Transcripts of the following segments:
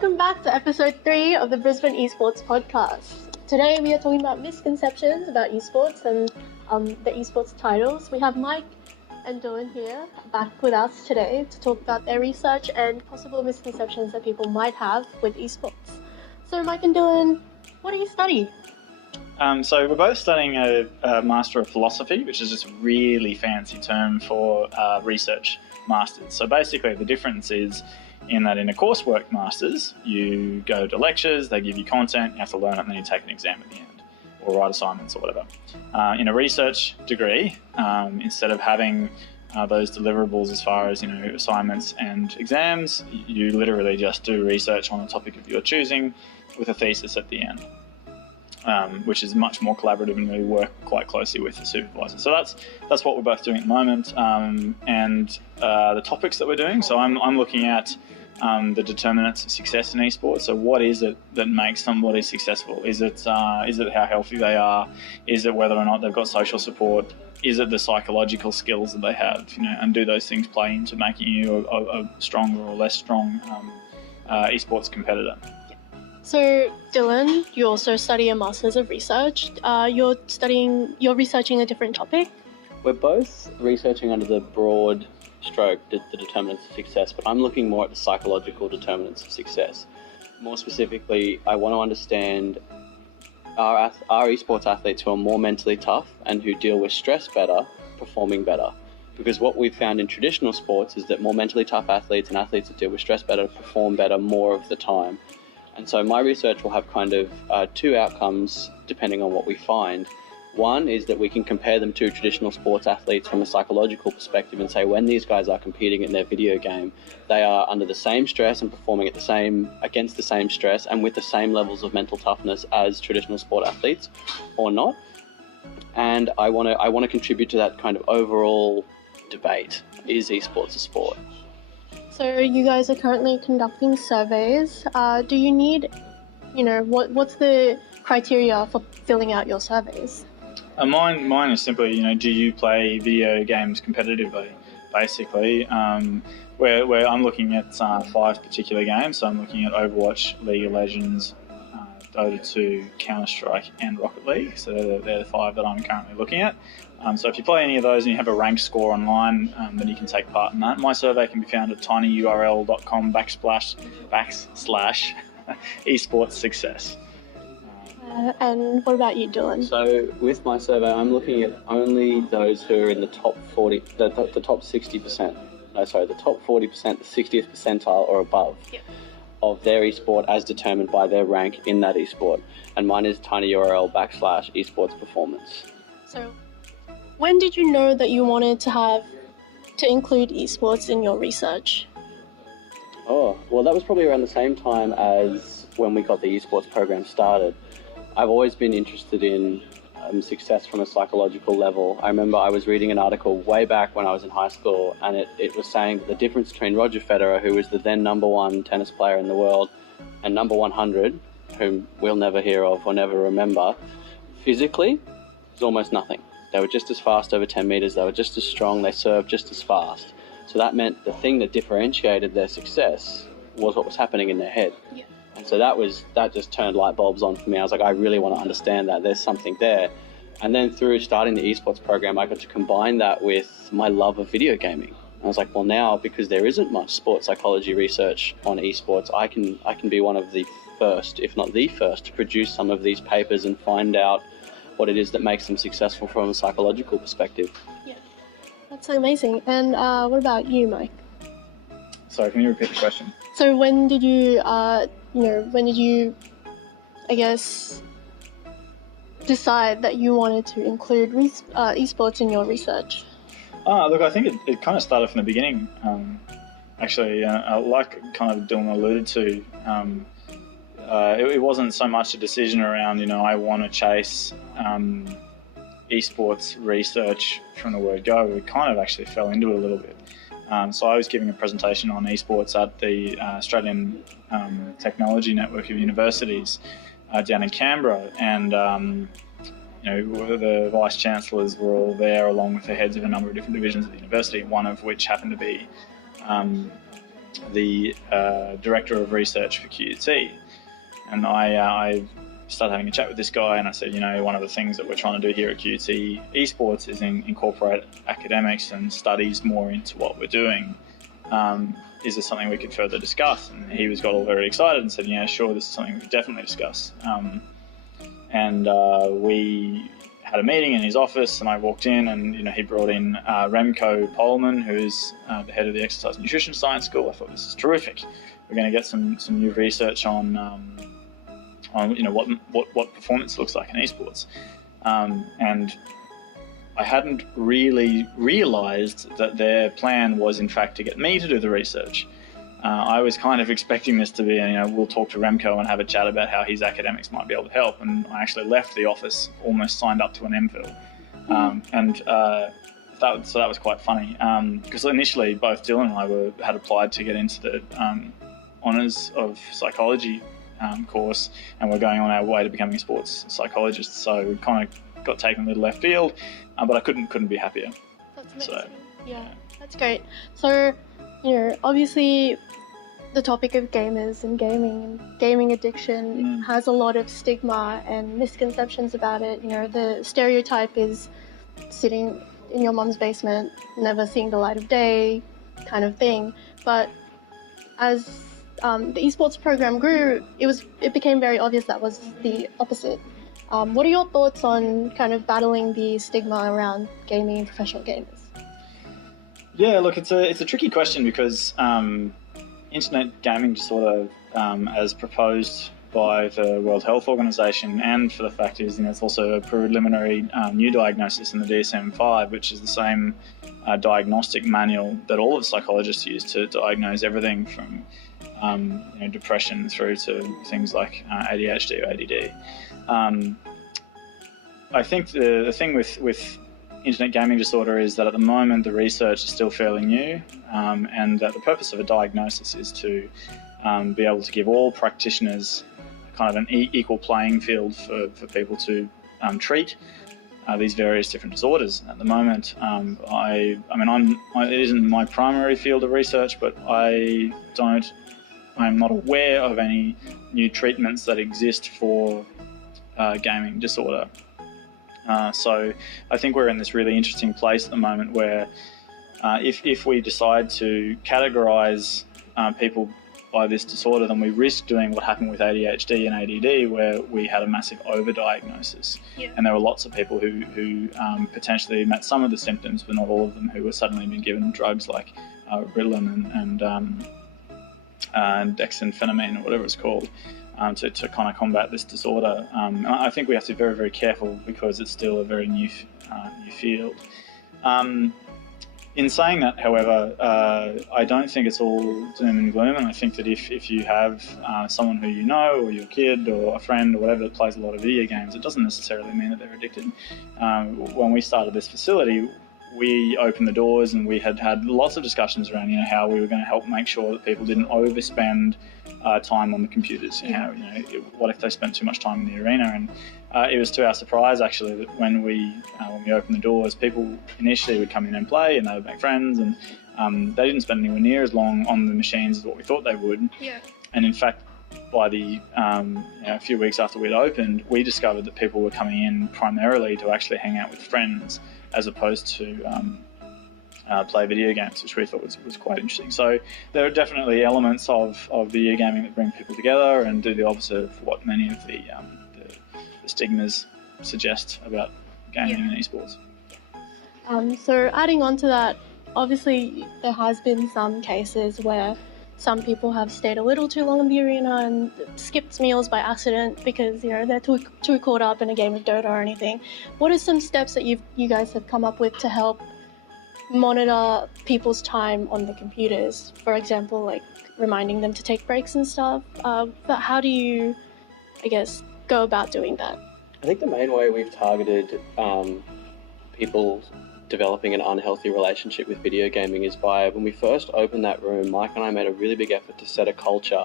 welcome back to episode 3 of the Brisbane Esports podcast. Today we are talking about misconceptions about esports and the esports titles. We have Mike and Dylan here back with us today to talk about their research and possible misconceptions that people might have with esports. So Mike and Dylan, what do you study? So we're both studying a Master of Philosophy, which is just a really fancy term for research masters. So basically the difference is in that in a coursework masters, you go to lectures, they give you content, you have to learn it, and then you take an exam at the end, or write assignments or whatever. In a research degree, instead of having those deliverables as far as assignments and exams, you literally just do research on a topic of your choosing with a thesis at the end. Which is much more collaborative, and we work quite closely with the supervisor. So that's what we're both doing at the moment, and the topics that we're doing. So I'm looking at the determinants of success in esports. So what is it that makes somebody successful? Is it how healthy they are? Is it whether or not they've got social support? Is it the psychological skills that they have? And do those things play into making you a stronger or less strong esports competitor? So Dylan, you also study a Masters of Research. You're researching a different topic? We're both researching under the broad stroke, the determinants of success, but I'm looking more at the psychological determinants of success. More specifically, I want to understand our esports athletes who are more mentally tough and who deal with stress better, performing better. Because what we've found in traditional sports is that more mentally tough athletes and athletes that deal with stress better perform better more of the time. And so my research will have kind of two outcomes depending on what we find. One is that we can compare them to traditional sports athletes from a psychological perspective and say when these guys are competing in their video game, they are under the same stress and performing against the same stress and with the same levels of mental toughness as traditional sport athletes or not. And I want to contribute to that kind of overall debate. Is esports a sport? So you guys are currently conducting surveys. Do you need, what's the criteria for filling out your surveys? Mine is simply, do you play video games competitively, basically? Where I'm looking at 5 particular games. So I'm looking at Overwatch, League of Legends, Dota 2, Counter-Strike, and Rocket League. So they're the 5 that I'm currently looking at. So if you play any of those and you have a ranked score online, then you can take part in that. My survey can be found at tinyurl.com/esports success. And what about you, Dylan? So with my survey, I'm looking at only those who are in the top 40, the top 60%. No, sorry, the top 40%, the 60th percentile or above. Yep. Of their esport as determined by their rank in that esport. And mine is tinyurl.com/esports performance. So when did you know that you wanted to include esports in your research? Oh, well, that was probably around the same time as when we got the esports program started. I've always been interested in success from a psychological level. I remember I was reading an article way back when I was in high school, and it was saying that the difference between Roger Federer, who was the then #1 tennis player in the world, and number 100, whom we'll never hear of or never remember, physically, is almost nothing. They were just as fast over 10 meters, they were just as strong, they served just as fast. So that meant the thing that differentiated their success was what was happening in their head. Yeah. And so that just turned light bulbs on for me. I was like, I really want to understand that. There's something there. And then through starting the esports program, I got to combine that with my love of video gaming. I was like, well, now, because there isn't much sports psychology research on esports, I can be one of the first, if not the first, to produce some of these papers and find out what it is that makes them successful from a psychological perspective. Yeah, that's amazing. And what about you, Mike? Sorry, can you repeat the question? So when did you, decide that you wanted to include esports in your research? Look, I think it kind of started from the beginning. Actually, like kind of Dylan alluded to, it wasn't so much a decision around, I want to chase esports research from the word go. We kind of actually fell into it a little bit. So I was giving a presentation on esports at the Australian Technology Network of Universities down in Canberra, and the vice chancellors were all there along with the heads of a number of different divisions of the university, one of which happened to be the director of research for QUT, and I started having a chat with this guy, and I said, one of the things that we're trying to do here at QUT Esports is incorporate academics and studies more into what we're doing. Is this something we could further discuss? And he got all very excited and said, yeah, sure, this is something we could definitely discuss. And we had a meeting in his office, and I walked in, and he brought in Remco Polman, who's the head of the Exercise and Nutrition Science School. I thought, this is terrific. We're going to get some new research on what performance looks like in esports. And I hadn't really realised that their plan was in fact to get me to do the research. I was kind of expecting this to be, we'll talk to Remco and have a chat about how his academics might be able to help. And I actually left the office, almost signed up to an MPhil. So that was quite funny, because initially both Dylan and I had applied to get into the Honours of Psychology course, and we're going on our way to becoming a sports psychologist. So we kind of got taken a little left field, but I couldn't be happier. That's amazing. So, yeah, that's great. So, obviously the topic of gamers and gaming addiction has a lot of stigma and misconceptions about it. The stereotype is sitting in your mom's basement, never seeing the light of day kind of thing. But as the esports program grew, it became very obvious that was the opposite. What are your thoughts on kind of battling the stigma around gaming and professional gamers? Yeah, look, it's a tricky question because internet gaming disorder, as proposed by the World Health Organization, and for the fact is, it's also a preliminary new diagnosis in the DSM-5, which is the same diagnostic manual that all of psychologists use to diagnose everything from depression through to things like ADHD or ADD. I think the thing with internet gaming disorder is that at the moment the research is still fairly new, and that the purpose of a diagnosis is to be able to give all practitioners kind of an equal playing field for people to treat these various different disorders. At the moment, it isn't my primary field of research, but I'm not aware of any new treatments that exist for gaming disorder. So I think we're in this really interesting place at the moment where if we decide to categorise people by this disorder, then we risk doing what happened with ADHD and ADD, where we had a massive overdiagnosis. Yeah. And there were lots of people who potentially met some of the symptoms, but not all of them, who were suddenly been given drugs like Ritalin and dexamphetamine or whatever it's called, to kind of combat this disorder. And I think we have to be very, very careful because it's still a very new field. In saying that, however, I don't think it's all doom and gloom, and I think that if you have someone who you know, or your kid, or a friend, or whatever, that plays a lot of video games, it doesn't necessarily mean that they're addicted. When we started this facility, we opened the doors and we had lots of discussions around how we were going to help make sure that people didn't overspend time on the computers. What if they spent too much time in the arena? And it was to our surprise, actually, that when we opened the doors, people initially would come in and play, and they would make friends, and they didn't spend anywhere near as long on the machines as what we thought they would. Yeah. And in fact, by the a few weeks after we'd opened, we discovered that people were coming in primarily to actually hang out with friends, as opposed to play video games, which we thought was quite interesting. So there are definitely elements of video gaming that bring people together and do the opposite of what many of the stigmas suggest about gaming and esports. So adding on to that, obviously there has been some cases where some people have stayed a little too long in the arena and skipped meals by accident because they're too caught up in a game of Dota or anything. What are some steps that you guys have come up with to help monitor people's time on the computers? For example, like reminding them to take breaks and stuff. But how do you, go about doing that? I think the main way we've targeted people developing an unhealthy relationship with video gaming is by, when we first opened that room, Mike and I made a really big effort to set a culture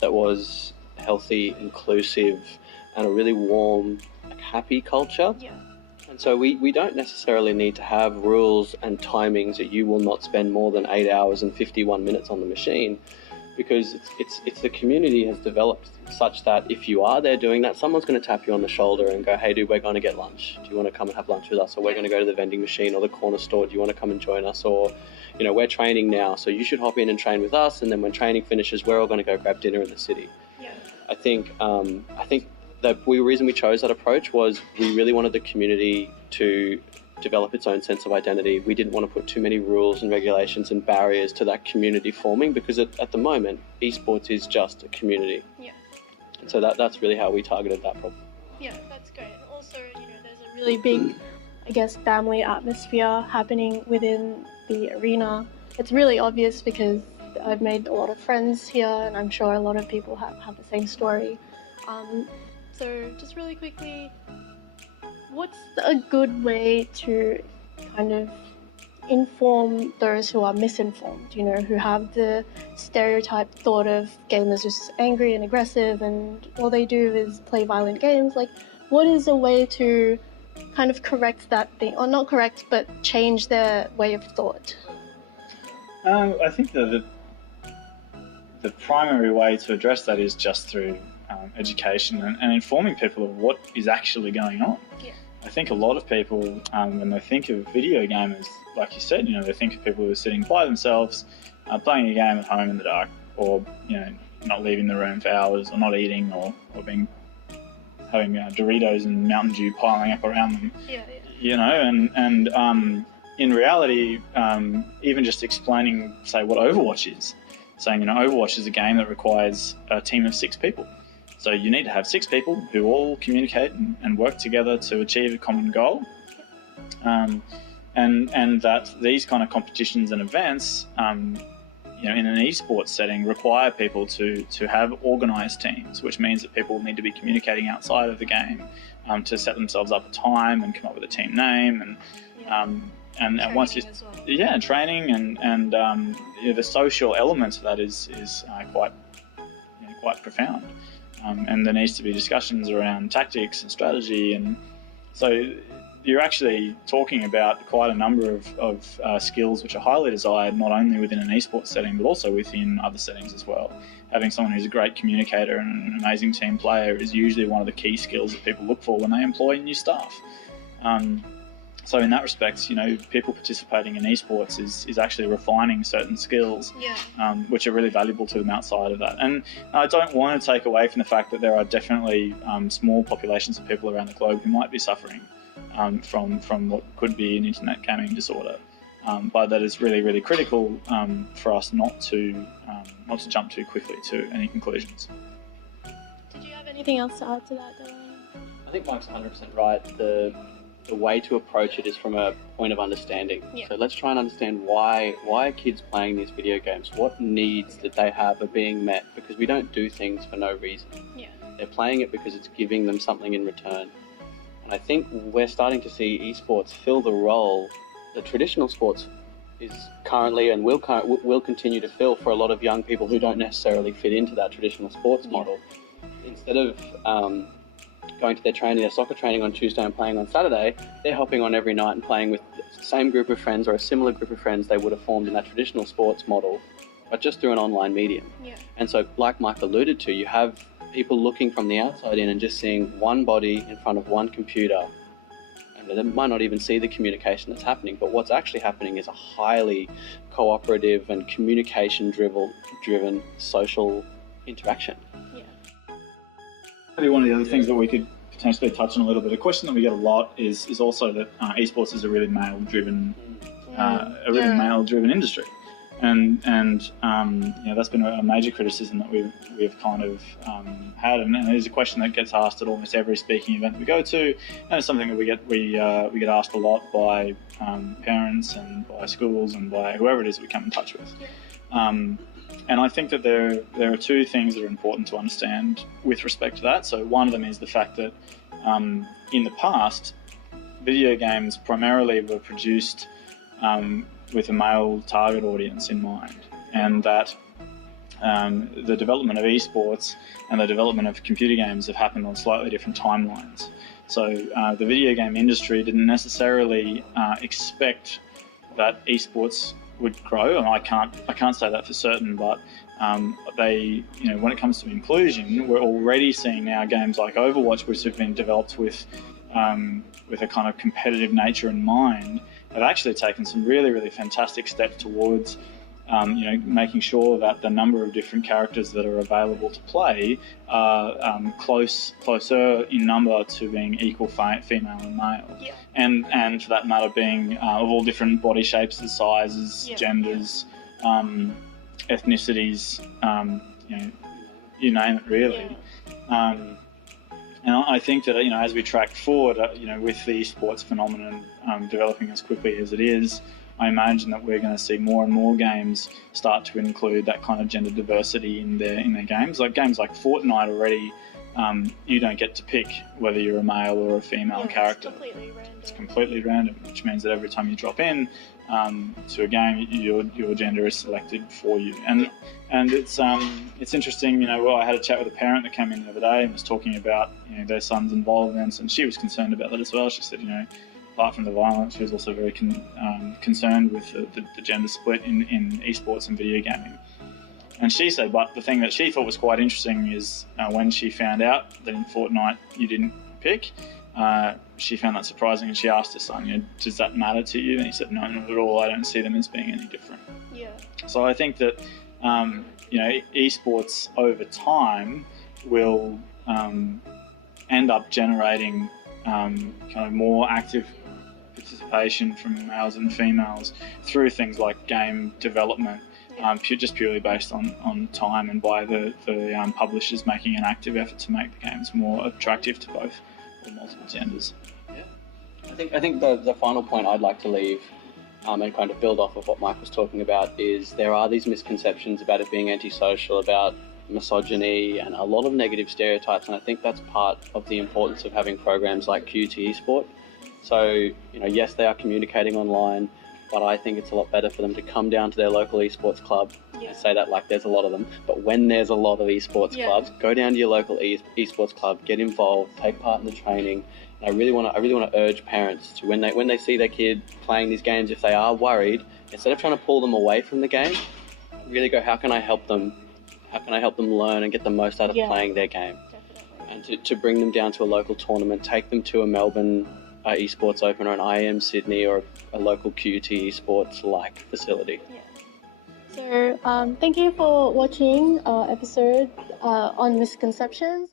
that was healthy, inclusive, and a really warm, happy culture. Yeah. And so we don't necessarily need to have rules and timings that you will not spend more than 8 hours and 51 minutes on the machine, because it's the community has developed such that if you are there doing that, someone's going to tap you on the shoulder and go, hey dude, we're going to get lunch. Do you want to come and have lunch with us? Or we're going to go to the vending machine or the corner store. Do you want to come and join us? Or, you know, we're training now, so you should hop in and train with us. And then when training finishes, we're all going to go grab dinner in the city. Yeah. I think the reason we chose that approach was we really wanted the community to develop its own sense of identity. We didn't want to put too many rules and regulations and barriers to that community forming, because at the moment, esports is just a community. Yeah. And so that's really how we targeted that problem. Yeah, that's great. And also, you know, there's a really big, I guess, family atmosphere happening within the arena. It's really obvious because I've made a lot of friends here, and I'm sure a lot of people have the same story. So just really quickly, what's a good way to kind of inform those who are misinformed, you know, who have the stereotype thought of gamers just angry and aggressive and all they do is play violent games? Like, what is a way to kind of correct that thing, or not correct, but change their way of thought? I think the primary way to address that is just through education and informing people of what is actually going on. Yeah. I think a lot of people, when they think of video gamers, like you said, you know, they think of people who are sitting by themselves, playing a game at home in the dark, or, you know, not leaving the room for hours, or not eating, or having Doritos and Mountain Dew piling up around them. Yeah. You know, and in reality, even just explaining, say, what Overwatch is, saying, you know, Overwatch is a game that requires a team of 6 people. So you need to have 6 people who all communicate and work together to achieve a common goal. And that these kind of competitions and events, you know, in an esports setting, require people to have organised teams, which means that people need to be communicating outside of the game to set themselves up a time and come up with a team name and once you, well. training and you know, the social element of that is quite profound. And there needs to be discussions around tactics and strategy, and so you're actually talking about quite a number of skills which are highly desired, not only within an esports setting but also within other settings as well. Having someone who's a great communicator and an amazing team player is usually one of the key skills that people look for when they employ new staff. So in that respect, you know, people participating in esports is actually refining certain skills, which are really valuable to them outside of that. And I don't want to take away from the fact that there are definitely small populations of people around the globe who might be suffering from what could be an internet gaming disorder. But that is really, really critical for us not to jump too quickly to any conclusions. Did you have anything else to add to that, Dylan? I think Mike's 100% right. The way to approach it is from a point of understanding. Yeah. So let's try and understand why are kids playing these video games? What needs that they have are being met? Because we don't do things for no reason. Yeah. They're playing it because it's giving them something in return. And I think we're starting to see esports fill the role that traditional sports is currently and will continue to fill for a lot of young people who don't necessarily fit into that traditional sports model. Instead of going to their soccer training on Tuesday and playing on Saturday, they're hopping on every night and playing with the same group of friends or a similar group of friends they would have formed in that traditional sports model, but just through an online medium. Yeah. And so, like Mike alluded to, you have people looking from the outside in and just seeing one body in front of one computer, and they might not even see the communication that's happening, but what's actually happening is a highly cooperative and communication-driven social interaction. Maybe one of the other things that we could potentially touch on a little bit, a question that we get a lot is also that esports is a really male-driven male-driven industry, and you know, that's been a major criticism that we've kind of had, and it is a question that gets asked at almost every speaking event we go to, and it's something that we get asked a lot by parents and by schools and by whoever it is that we come in touch with. And I think that there are 2 things that are important to understand with respect to that. So one of them is the fact that in the past, video games primarily were produced with a male target audience in mind, and that the development of esports and the development of computer games have happened on slightly different timelines. So the video game industry didn't necessarily expect that esports would grow, and I can't say that for certain, but they, when it comes to inclusion, we're already seeing now games like Overwatch, which have been developed with a kind of competitive nature in mind, have actually taken some really, really fantastic steps towards making sure that the number of different characters that are available to play are closer in number to being equal female and male. Yeah. And for that matter, being of all different body shapes and sizes, genders, ethnicities, you name it, really. Yeah. And I think that, as we track forward, with the esports phenomenon developing as quickly as it is, I imagine that we're going to see more and more games start to include that kind of gender diversity in their games. Like games like Fortnite already, you don't get to pick whether you're a male or a female character. It's completely random. Which means that every time you drop in to a game, your gender is selected for you. And it's interesting. I had a chat with a parent that came in the other day and was talking about their son's involvement, and she was concerned about that as well. She said, apart from the violence, she was also very concerned with the gender split in esports and video gaming. And she said, but the thing that she thought was quite interesting is when she found out that in Fortnite you didn't pick, she found that surprising, and she asked her son, does that matter to you? And he said, no, not at all. I don't see them as being any different. Yeah. So I think that, esports over time will end up generating kind of more active participation from males and females through things like game development, just purely based on time and by the publishers making an active effort to make the games more attractive to both or multiple genders. Yeah, I think the final point I'd like to leave and kind of build off of what Mike was talking about is there are these misconceptions about it being antisocial, about misogyny and a lot of negative stereotypes, and I think that's part of the importance of having programs like QT Esport. So, yes, they are communicating online, but I think it's a lot better for them to come down to their local esports club. I say that like there's a lot of them, but when there's a lot of esports clubs, go down to your local esports club, get involved, take part in the training. And I really want to urge parents to, when they see their kid playing these games, if they are worried, instead of trying to pull them away from the game, really go, how can I help them? How can I help them learn and get the most out of playing their game? Definitely. And to bring them down to a local tournament, take them to a Melbourne Esports Open or an IM Sydney or a local QT Esports like facility. Yeah. So thank you for watching our episode on misconceptions.